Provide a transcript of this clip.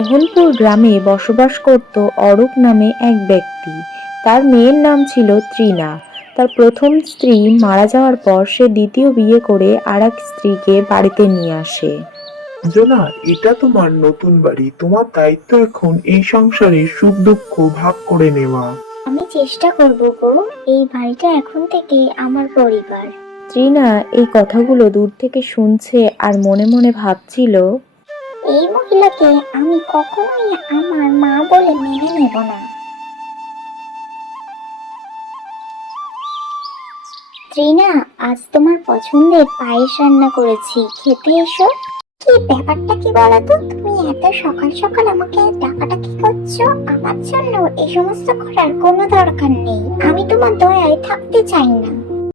মোহনপুর গ্রামে বসবাস করত অরূপ নামে এক ব্যক্তি। তার মেয়ের নাম ছিল তৃণা। তার প্রথম স্ত্রী মারা যাওয়ার পর সে দ্বিতীয় বিয়ে করে আরেক স্ত্রীকে বাড়িতে নিয়ে আসে। অঞ্জনা, এটা তোমার নতুন বাড়ি। তোমার দায়িত্ব এখন এই সংসারে সুখ দুঃখ ভাগ করে নেওয়া। আমি চেষ্টা করব গো, এই বাড়িটা এখন থেকে আমার পরিবার। তৃণা এই কথাগুলো দূর থেকে শুনছে আর মনে মনে ভাবছিল, এই মহিলাকে আমি কখনোই আমার মা বলে মেনে নেব না। ত্রিনা, আজ তোমার পছন্দের পায়েস রান্না করেছি, খেতে এসো। কি ব্যাপারটা কি বলতো, তুমি এত সকাল সকাল আমাকে ডাকাডাকি করছো? আমার জন্য এই সমস্ত করার কোনো দরকার নেই। আমি তোমার দয়ায় থাকতে চাই না।